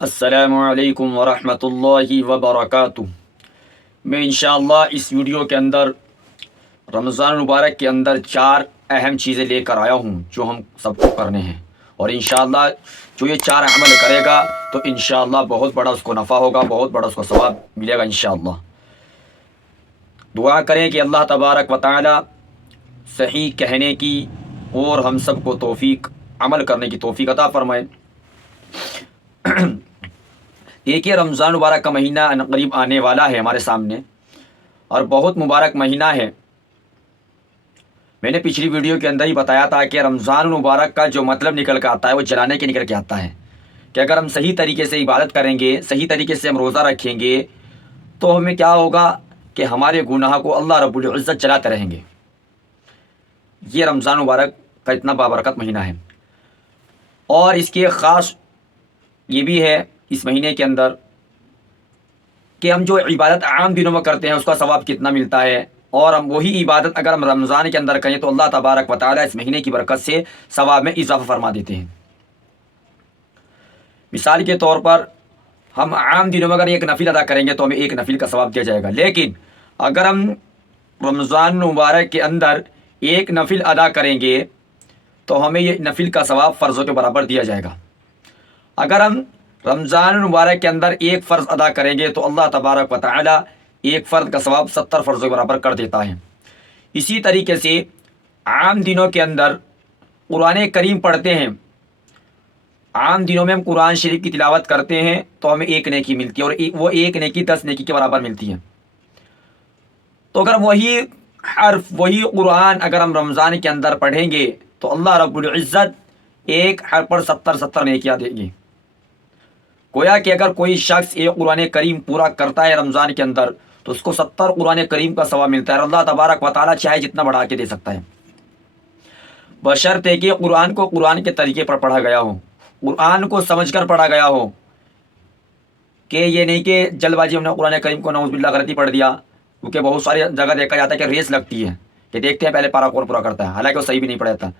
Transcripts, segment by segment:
السلام علیکم ورحمۃ اللہ وبرکاتہ۔ میں انشاءاللہ اس ویڈیو کے اندر رمضان المبارک کے اندر 4 اہم چیزیں لے کر آیا ہوں جو ہم سب کو کرنے ہیں، اور انشاءاللہ جو یہ 4 عمل کرے گا تو انشاءاللہ بہت بڑا اس کو نفع ہوگا، بہت بڑا اس کو ثواب ملے گا انشاءاللہ۔ دعا کریں کہ اللہ تبارک و تعالی صحیح کہنے کی اور ہم سب کو توفیق عمل کرنے کی توفیق عطا فرمائے۔ دیکھیے، رمضان مبارک کا مہینہ قریب آنے والا ہے ہمارے سامنے، اور بہت مبارک مہینہ ہے۔ میں نے پچھلی ویڈیو کے اندر ہی بتایا تھا کہ رمضان مبارک کا جو مطلب نکل کے آتا ہے وہ جلانے کے نکل کے آتا ہے، کہ اگر ہم صحیح طریقے سے عبادت کریں گے، صحیح طریقے سے ہم روزہ رکھیں گے تو ہمیں کیا ہوگا کہ ہمارے گناہ کو اللہ رب العزت جلاتے رہیں گے۔ یہ رمضان مبارک کا اتنا بابرکت مہینہ ہے، اور اس کی خاص یہ بھی ہے اس مہینے کے اندر کہ ہم جو عبادت عام دنوں میں کرتے ہیں اس کا ثواب کتنا ملتا ہے، اور ہم وہی عبادت اگر ہم رمضان کے اندر کریں تو اللہ تبارک و تعالی اس مہینے کی برکت سے ثواب میں اضافہ فرما دیتے ہیں۔ مثال کے طور پر ہم عام دنوں میں اگر ایک نفل ادا کریں گے تو ہمیں ایک نفل کا ثواب دیا جائے گا، لیکن اگر ہم رمضان مبارک کے اندر ایک نفل ادا کریں گے تو ہمیں یہ نفل کا ثواب فرضوں کے برابر دیا جائے گا۔ اگر ہم رمضان مبارک کے اندر ایک فرض ادا کریں گے تو اللہ تبارک و تعالی ایک فرض کا ثواب 70 فرضوں کے برابر کر دیتا ہے۔ اسی طریقے سے عام دنوں کے اندر قرآن کریم پڑھتے ہیں، عام دنوں میں ہم قرآن شریف کی تلاوت کرتے ہیں تو ہمیں ایک نیکی ملتی ہے، اور وہ ایک نیکی 10 نیکی کے برابر ملتی ہے۔ تو اگر وہی حرف وہی قرآن اگر ہم رمضان کے اندر پڑھیں گے تو اللہ رب العزت ایک حرف پر 70 نیکیاں دیں گے۔ گویا کہ اگر کوئی شخص ایک قرآن کریم پورا کرتا ہے رمضان کے اندر تو اس کو 70 قرآن کریم کا ثواب ملتا ہے، اور اللہ تبارک و تعالیٰ چاہے جتنا بڑھا کے دے سکتا ہے، بشرطے کہ قرآن کو قرآن کے طریقے پر پڑھا گیا ہو، قرآن کو سمجھ کر پڑھا گیا ہو، کہ یہ نہیں کہ جلد بازی ہم نے قرآن کریم کو نعوذ باللہ غلطی پڑھ دیا، کیونکہ بہت ساری جگہ دیکھا جاتا ہے کہ ریس لگتی ہے کہ دیکھتے ہیں پہلے پارا کون پورا کرتا ہے، حالانکہ وہ صحیح بھی نہیں پڑھتا۔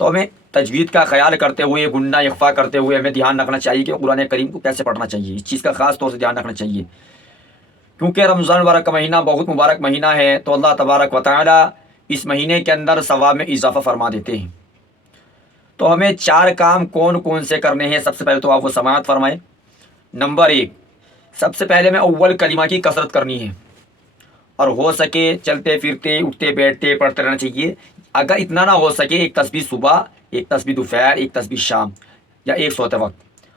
تو ہمیں تجوید کا خیال کرتے ہوئے، گنہ اخفا کرتے ہوئے ہمیں دھیان رکھنا چاہیے کہ قرآن کریم کو کیسے پڑھنا چاہیے، اس چیز کا خاص طور سے دھیان رکھنا چاہیے، کیونکہ رمضان مبارک کا مہینہ بہت مبارک مہینہ ہے، تو اللہ تبارک و تعالی اس مہینے کے اندر ثواب میں اضافہ فرما دیتے ہیں۔ تو ہمیں 4 کام کون کون سے کرنے ہیں، سب سے پہلے تو آپ وہ سماعت فرمائیں۔ نمبر 1، سب سے پہلے میں اول کلمہ کی کثرت کرنی ہے، اور ہو سکے چلتے پھرتے اٹھتے بیٹھتے پڑھتے رہنا چاہیے۔ اگر اتنا نہ ہو سکے، ایک تسبیح صبح، ایک تسبیح دوپہر، ایک تسبیح شام، یا ایک سوتے وقت۔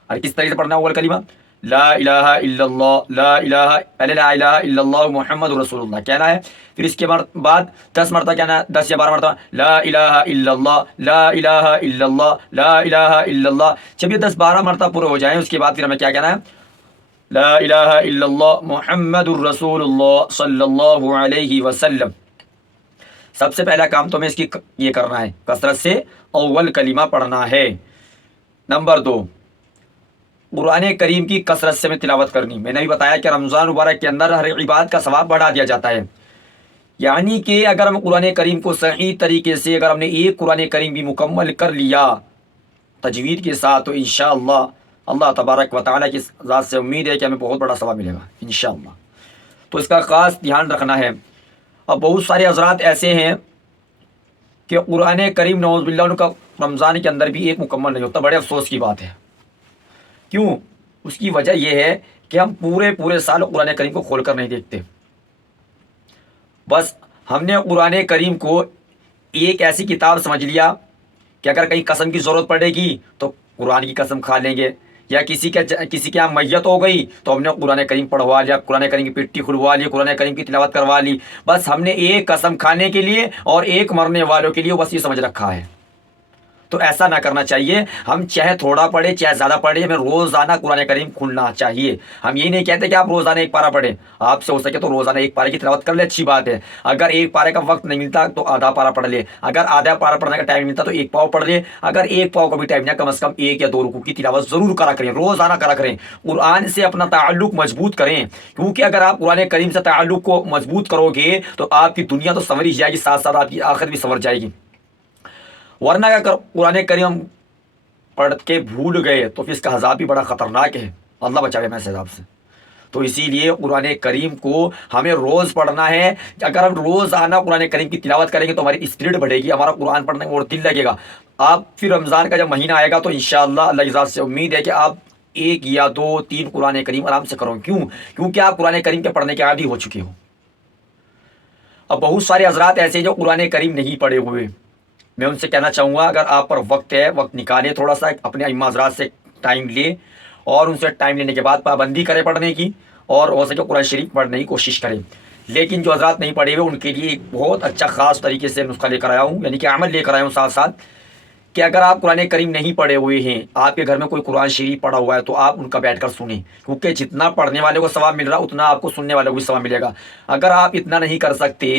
اور کس طریقے سے پڑھنا ہے اول کلمہ؟ لا الہ الا اللہ، لا الہ لا الہ الا اللہ محمد رسول اللہ کہنا ہے۔ پھر اس کے بعد 10 مرتبہ کہنا ہے، 10 یا 12 مرتبہ لا الہ الا اللہ، لا الہ الا اللہ، لا الہ الا اللہ۔ جب یہ 10-12 مرتبہ پورے ہو جائیں اس کے بعد پھر ہمیں کیا کہنا ہے؟ لا الہ الا اللہ محمد الرسول اللہ صلی اللہ علیہ وسلم۔ سب سے پہلا کام تو ہمیں اس کی یہ کرنا ہے، کثرت سے اول کلمہ پڑھنا ہے۔ نمبر 2، قرآن کریم کی کثرت سے میں تلاوت کرنی۔ میں نے بھی بتایا کہ رمضان مبارک کے اندر ہر عبادت کا ثواب بڑھا دیا جاتا ہے، یعنی کہ اگر ہم قرآن کریم کو صحیح طریقے سے اگر ہم نے ایک قرآن کریم بھی مکمل کر لیا تجوید کے ساتھ تو انشاءاللہ اللہ تبارک و تعالیٰ کی ذات سے امید ہے کہ ہمیں بہت بڑا ثواب ملے گا انشاءاللہ۔ تو اس کا خاص دھیان رکھنا ہے۔ اب بہت سارے حضرات ایسے ہیں کہ قرآن کریم نعوذ باللہ ان کا رمضان کے اندر بھی ایک مکمل نہیں ہوتا، بڑے افسوس کی بات ہے۔ کیوں؟ اس کی وجہ یہ ہے کہ ہم پورے سال قرآن کریم کو کھول کر نہیں دیکھتے۔ بس ہم نے قرآن کریم کو ایک ایسی کتاب سمجھ لیا کہ اگر کہیں قسم کی ضرورت پڑے گی تو قرآن کی قسم کھا لیں گے، یا کسی کے یہاں میت ہو گئی تو ہم نے قرآن کریم پڑھوا لیا، قرآن کریم کی پٹی کھلوا لی، قرآن کریم کی تلاوت کروا لی۔ بس ہم نے ایک قسم کھانے کے لیے اور ایک مرنے والوں کے لیے بس یہ سمجھ رکھا ہے۔ تو ایسا نہ کرنا چاہیے، ہم چاہے تھوڑا پڑھے چاہے زیادہ پڑھے، ہمیں روزانہ قرآن کریم کھلنا چاہیے۔ ہم یہ نہیں کہتے کہ آپ روزانہ ایک پارہ پڑھیں، آپ سے ہو سکے تو روزانہ ایک پارے کی تلاوت کر لے، اچھی بات ہے۔ اگر ایک پارے کا وقت نہیں ملتا تو آدھا پارہ پڑھ لے، اگر آدھا پارہ پڑھنے کا ٹائم ملتا تو ایک پاؤ پڑھ لے، اگر ایک پاؤ کا بھی ٹائم نہ کم از کم 1 یا 2 رکوع کی تلاوت ضرور کرا کریں، روزانہ کرا کریں۔ قرآن سے اپنا تعلق مضبوط کریں، کیونکہ اگر آپ قرآن کریم سے تعلق کو مضبوط کرو گے تو آپ کی دنیا تو سنور ہی جائے گی، ساتھ ساتھ آپ کی آخرت بھی سنور جائے گی۔ ورنہ اگر قرآن کریم پڑھ کے بھول گئے تو پھر اس کا عذاب بھی بڑا خطرناک ہے، اللہ بچاوے ہمیں اس عذاب سے۔ تو اسی لیے قرآن کریم کو ہمیں روز پڑھنا ہے۔ اگر ہم روزانہ قرآن کریم کی تلاوت کریں گے تو ہماری اسپرٹ بڑھے گی، ہمارا قرآن پڑھنے میں اور دل لگے گا۔ آپ پھر رمضان کا جب مہینہ آئے گا تو انشاءاللہ اللہ کی ذات سے امید ہے کہ آپ 1 یا 2 3 قرآن کریم آرام سے کرو۔ کیونکہ آپ قرآن کریم کے پڑھنے کے عادی ہو چکے ہو۔ اب بہت سارے حضرات ایسے ہیں جو قرآن کریم نہیں پڑھے ہوئے، میں ان سے کہنا چاہوں گا اگر آپ پر وقت ہے، وقت نکالے، تھوڑا سا اپنے ائمہ حضرات سے ٹائم لے، اور ان سے ٹائم لینے کے بعد پابندی کرے پڑھنے کی، اور ہو سکے قرآن شریف پڑھنے کی کوشش کریں۔ لیکن جو حضرات نہیں پڑھے ہوئے ان کے لیے ایک بہت اچھا خاص طریقے سے نسخہ لے کر آیا ہوں، یعنی کہ عمل لے کر آیا ہوں ساتھ ساتھ، کہ اگر آپ قرآن کریم نہیں پڑھے ہوئے ہیں، آپ کے گھر میں کوئی قرآن شریف پڑھا ہوا ہے تو آپ ان کا بیٹھ کر سنیں، کیونکہ جتنا پڑھنے والے کو ثواب مل رہا اتنا آپ کو سننے والے کو بھی ثواب ملے گا۔ اگر آپ اتنا نہیں کر سکتے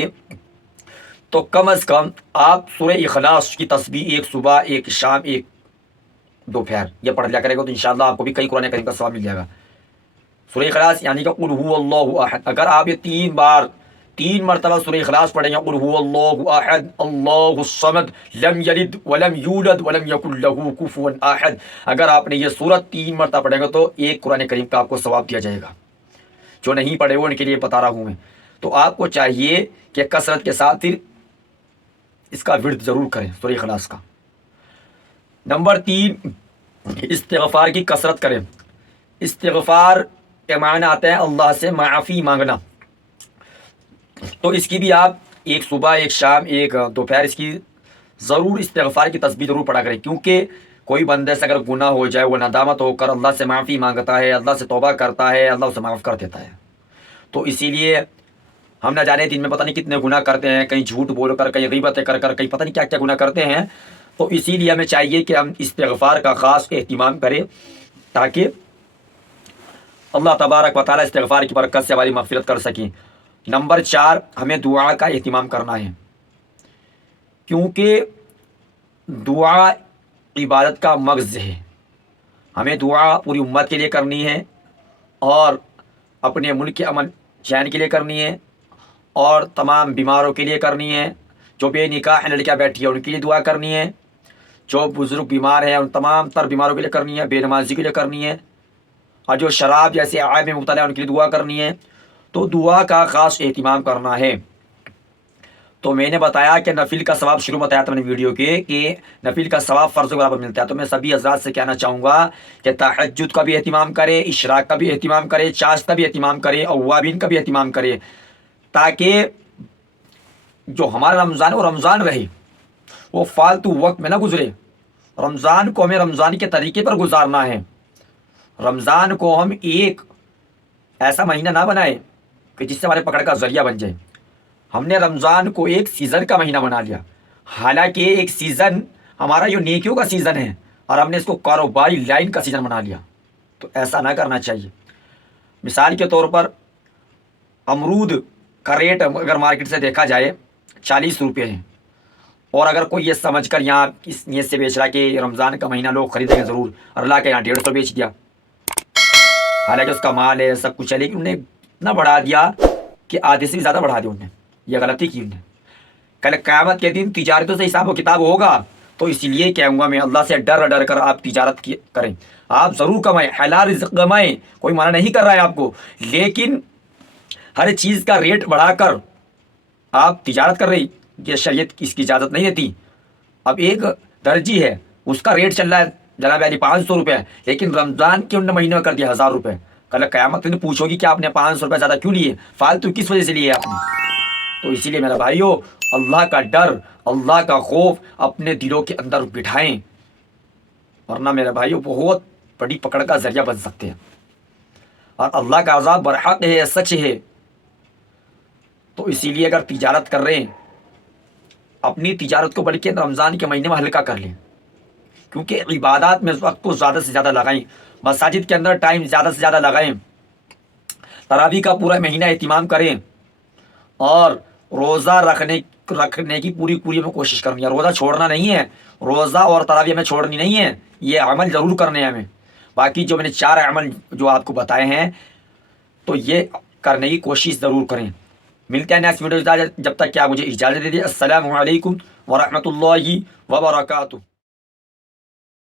تو کم از کم آپ سورہ اخلاص کی تسبیح 1 صبح 1 شام 1 دوپہر یہ پڑھ لیا کرے گا تو انشاءاللہ آپ کو بھی کئی قرآن کریم کا ثواب مل جائے گا۔ سورہ اخلاص یعنی کہ قل هو اللہ احد، اگر آپ یہ 3 مرتبہ سورہ اخلاص پڑھیں گے، قل هو اللہ احد اللہ الصمد لم یلد ولم یولد ولم یکن له کفوا احد، اگر آپ نے یہ سورت 3 مرتبہ پڑھیں گے تو 1 قرآن کریم کا آپ کو ثواب دیا جائے گا۔ جو نہیں پڑھے ہوئے ان کے لیے بتا رہا ہوں میں، تو آپ کو چاہیے کہ کثرت کے ساتھ پھر اس کا ورد ضرور کریں سورہ اخلاص کا۔ نمبر 3، استغفار کی کثرت کریں۔ استغفار کے معنی آتا ہے اللہ سے معافی مانگنا، تو اس کی بھی آپ 1 صبح 1 شام 1 دوپہر اس کی ضرور استغفار کی تسبیح ضرور پڑھا کریں، کیونکہ کوئی بندے سے اگر گناہ ہو جائے وہ ندامت ہو کر اللہ سے معافی مانگتا ہے، اللہ سے توبہ کرتا ہے، اللہ اسے معاف کر دیتا ہے۔ تو اسی لیے ہم نہ جانے دن میں پتہ نہیں کتنے گناہ کرتے ہیں، کہیں جھوٹ بول کر، کہیں غیبتیں کر کر، کہیں پتہ نہیں کیا کیا گناہ کرتے ہیں، تو اسی لیے ہمیں چاہیے کہ ہم استغفار کا خاص اہتمام کریں تاکہ اللہ تبارک و تعالیٰ استغفار کی برکت سے ہماری مغفرت کر سکیں۔ نمبر 4، ہمیں دعا کا اہتمام کرنا ہے، کیونکہ دعا عبادت کا مغز ہے۔ ہمیں دعا پوری امت کے لیے کرنی ہے، اور اپنے ملک کے امن چین کے لیے کرنی ہے، اور تمام بیماروں کے لیے کرنی ہے، جو بے نکاح لڑکیاں بیٹھی ہیں ان کے لیے دعا کرنی ہے، جو بزرگ بیمار ہیں ان تمام تر بیماروں کے لیے کرنی ہے، بے نمازی کے لیے کرنی ہے، اور جو شراب جیسے عائب میں مبتلا ہے ان کے لیے دعا کرنی ہے۔ تو دعا کا خاص اہتمام کرنا ہے۔ تو میں نے بتایا کہ نفل کا ثواب شروع میں بتایا تھا میں نے ویڈیو کے کہ نفل کا ثواب فرض کے برابر ملتا ہے، تو میں سبھی حضرات سے کہنا چاہوں گا کہ تہجد کا بھی اہتمام کرے، اشراق کا بھی اہتمام کرے، چاشت کا بھی اہتمام کرے، اوابین کا بھی اہتمام کرے، تاکہ جو ہمارا رمضان ہے وہ رمضان رہے، وہ فالتو وقت میں نہ گزرے۔ رمضان کو ہمیں رمضان کے طریقے پر گزارنا ہے۔ رمضان کو ہم ایک ایسا مہینہ نہ بنائے کہ جس سے ہمارے پکڑ کا ذریعہ بن جائے۔ ہم نے رمضان کو ایک سیزن کا مہینہ بنا لیا، حالانکہ ایک سیزن ہمارا جو نیکیوں کا سیزن ہے، اور ہم نے اس کو کاروباری لائن کا سیزن بنا لیا، تو ایسا نہ کرنا چاہیے۔ مثال کے طور پر امرود کا ریٹ اگر مارکیٹ سے دیکھا جائے 40 روپے ہے، اور اگر کوئی یہ سمجھ کر یہاں اس نیت سے بیچ رہا کہ رمضان کا مہینہ لوگ خریدیں گے ضرور، اور لا کے یہاں 150 بیچ دیا، حالانکہ اس کا مال ہے سب کچھ ہے، لیکن انہیں اتنا بڑھا دیا کہ آدھے سے بھی زیادہ بڑھا دیا انہوں نے، یہ غلطی کی انہوں نے۔ کل قیامت کے دن تجارتوں سے حساب و کتاب ہوگا، تو اس لیے کہوں گا میں اللہ سے ڈر کر آپ تجارت کریں، آپ ضرور کمائیں، حلال رزق کمائیں، کوئی منع نہیں کر رہا ہے آپ کو، لیکن ہر چیز کا ریٹ بڑھا کر آپ تجارت کر رہی، یہ شریعت اس کی اجازت نہیں دیتی۔ اب ایک درجی ہے، اس کا ریٹ چل رہا ہے جناب علی 500 روپے، لیکن رمضان کے ان مہینے میں کر دیا 1000 روپے۔ کل قیامت میں پوچھو گی کہ آپ نے 500 روپے زیادہ کیوں لیے، فالتو کس وجہ سے لیے آپ نے؟ تو اسی لیے میرا بھائیو، اللہ کا ڈر، اللہ کا خوف اپنے دلوں کے اندر بٹھائیں، ورنہ میرے بھائیو بہت بڑی پکڑ کا ذریعہ بن سکتے ہیں، اور اللہ کا عذاب برحق ہے، سچ ہے۔ تو اسی لیے اگر تجارت کر رہے ہیں، اپنی تجارت کو بلکہ رمضان کے مہینے میں ہلکا کر لیں، کیونکہ عبادات میں اس وقت کو زیادہ سے زیادہ لگائیں، مساجد کے اندر ٹائم زیادہ سے زیادہ لگائیں، تراویح کا پورا مہینہ اہتمام کریں، اور روزہ رکھنے کی پوری میں کوشش کرنی ہے۔ روزہ چھوڑنا نہیں ہے، روزہ اور تراویح ہمیں چھوڑنی نہیں ہے، یہ عمل ضرور کرنے ہیں ہمیں۔ باقی جو میں نے 4 عمل جو آپ کو بتائے ہیں، تو یہ کرنے کی کوشش ضرور کریں۔ ملتے ہیں نیکسٹ ویڈیو، جب تک کہ آپ مجھے اجازت دے دیں۔ السلام علیکم ورحمۃ اللہ وبرکاتہ۔